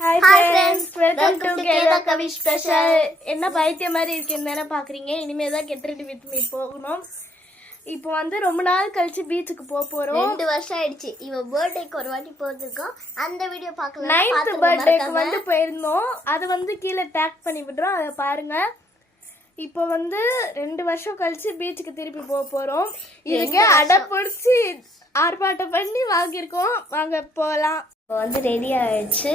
Hi friends, welcome to Keda Kavi Special. என்ன பைத்திய மாதிரி இருக்குன்னு தானே பார்க்குறீங்க. இனிமேல் தான் கெட் ரெடி வித் மீ போகணும். இப்போ வந்து ரொம்ப நாள் கழிச்சு பீச்சுக்கு போகிறோம். 2 வருஷம் ஆயிடுச்சு. இவ பர்த்டேக்கு ஒரு வாட்டி போயிருக்கோம். அந்த வீடியோ பார்க்கலாம். 9th பர்த்டேக்கு வந்து போயிருந்தோம். அது வந்து கீழே டேக் பண்ணி விடுறோம், அதை பாருங்க. இப்போ வந்து 2 வருஷம் கழிச்சு பீச்சுக்கு திருப்பி போகிறோம். இதுக்கு அடை பிடிச்சி ஆர்ப்பாட்டம் பண்ணி வாங்கியிருக்கோம். வாங்க போகலாம். இப்போ வந்து ரெடி ஆயிடுச்சு.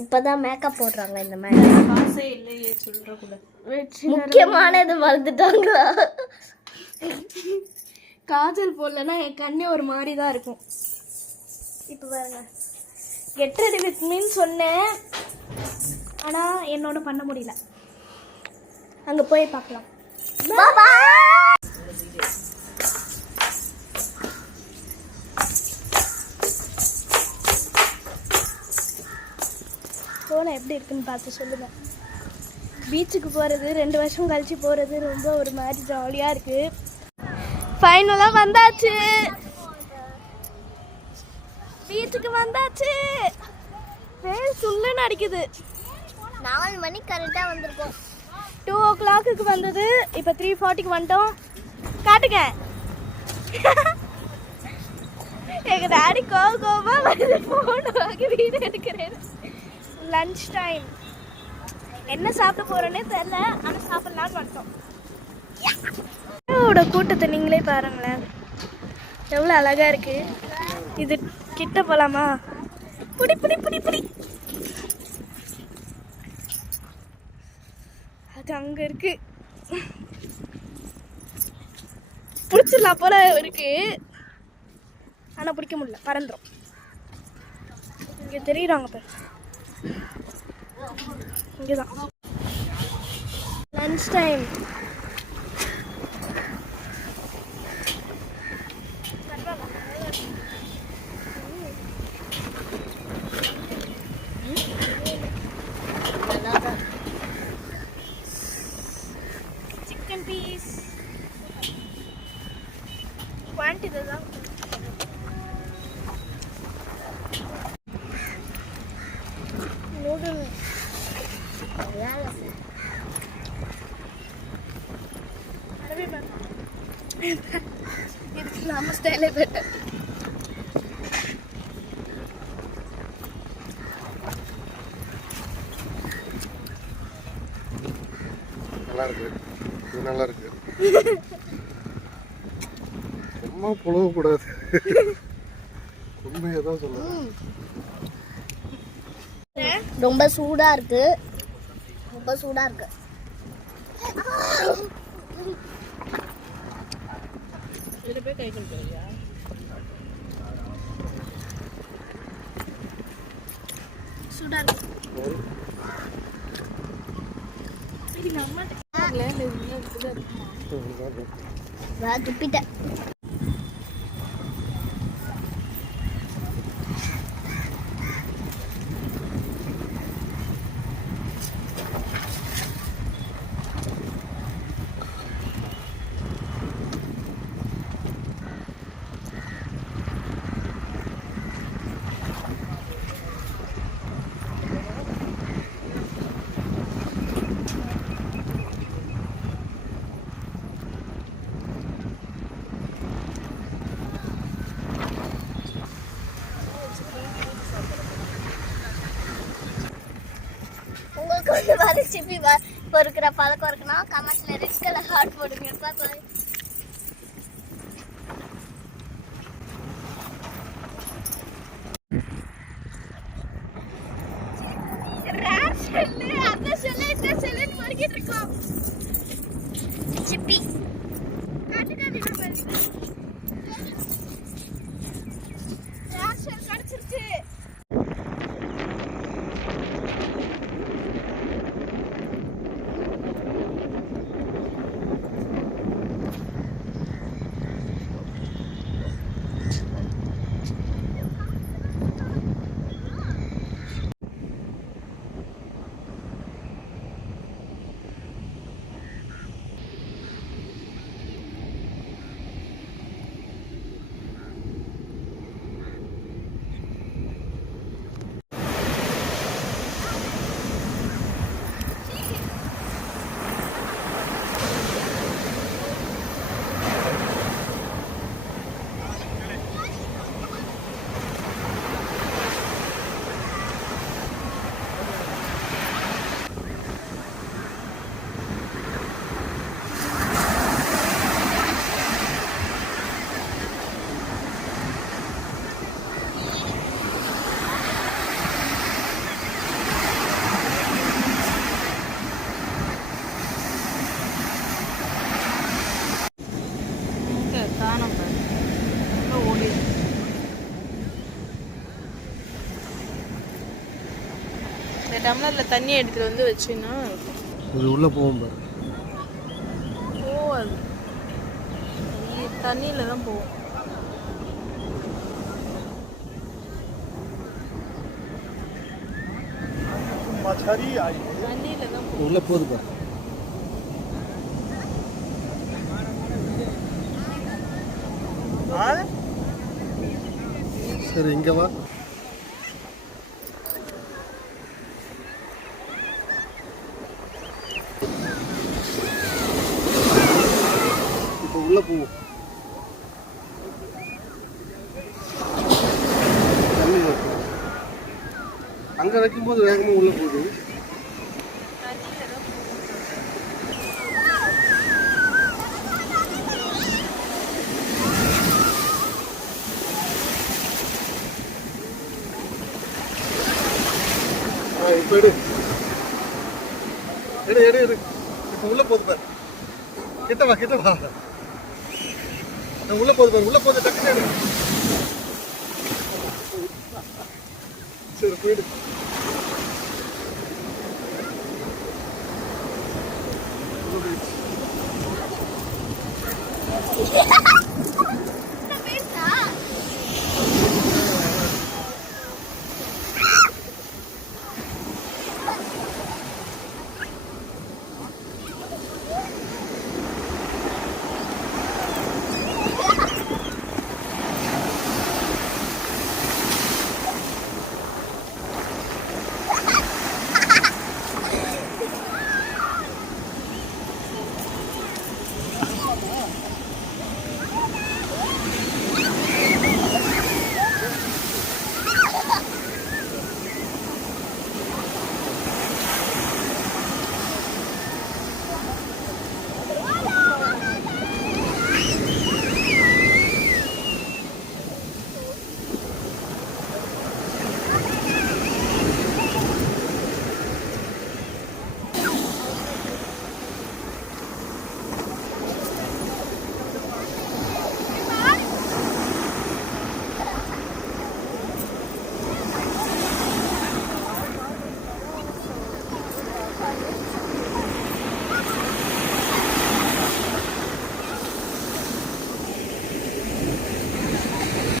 இப்போதான் மேக்கப் போடுறாங்க. இந்த மாதிரி காசே இல்லையே சொல்றக்குள்ள முக்கியமானது மறந்துட்டாங்களா? காஜல் போடலன்னா என் கண்ணே ஒரு மாதிரி தான் இருக்கும். இப்போ பாருங்க, கெட் ரெடி வித் மீன்னு சொன்னேன், ஆனால் என்னோட பண்ண முடியல. அங்கே போய் பார்க்கலாம். போனால் எப்படி இருக்குன்னு பார்த்து சொல்லுங்கள். பீச்சுக்கு போகிறது 2 வருஷம் கழிச்சு போகிறது ரொம்ப ஒரு மாதிரி ஜாலியாக இருக்குது. ஃபைனலாக வந்தாச்சு, பீச்சுக்கு வந்தாச்சு. வெயில் சுள்ளுன்னு அடிக்குது. 4 மணி கரெக்டாக வந்திருக்கோம். 2 o'clock வந்தது, இப்போ 3:40 வந்துட்டோம். காட்டுங்க. எங்கள் டாடி கோவமாக வந்து ஃபோன் வாங்கி வீடு எடுக்கிறேன். Lunch time. என்ன சாப்பிட போகிறோன்னே தெரில, ஆனால் சாப்பிட்லான்னு வந்துட்டோம். கூட்டத்தை நீங்களே பாருங்களேன், எவ்வளோ அழகாக இருக்குது. இது கிட்ட போகலாமா? புடி புடி புடி புடி. அது அங்கே இருக்கு, பிடிச்சிடலாம் போல இருக்கு, ஆனால் பிடிக்க முடியல, பறந்துடும். இங்கே தெரியுறாங்க பாரு, இங்கேதான் lunch time. Chicken piece quantity தான். நூடுல் இதுக்கு நம்ம ஸ்டைலே பெட்டர். நல்லா இருக்கு, இது நல்லா இருக்கு. சும்மா புலவ கூடாது, உண்மையை தான் சொல்லணும். ரொம்ப சூடா இருக்கு, ரொம்ப சூடா இருக்கு. இதுல போய் கை கழுவியா? சூடா இருக்கு. இது நம்ம துப்பிட்டேன். உங்களுக்கு ஒரு மாதிரி சிப்பி பொறுக்கிற பழக்கம் இருக்குன்னா கமெண்ட்ல ரெட் கலர் ஹார்ட் போடுங்க. பார்த்து சிப்பி கிடைச்சிருச்சு. இந்த டம்ளரில் தண்ணி எடுத்துகிட்டு வந்து வச்சுன்னா இது உள்ள போகும் பாரு. போகாது, தண்ணியில் தான் போகும். தண்ணியில் தான் போகும். உள்ள போகுது பாரு. சரி இங்க வா. இப்போ உள்ள போவோம். தண்ணி வைக்கும். அங்க வைக்கும்போது வேகமா உள்ள போகுது. இப்போ எடு எடு எடு எடு. இப்போ உள்ள போகுது பாரு. கிட்ட வா கிட்ட வா. உள்ள போகுது பாரு. உள்ள போகுது, டக்குனு எடு. சரி போயிடு. உள்ள போயிடுச்சு.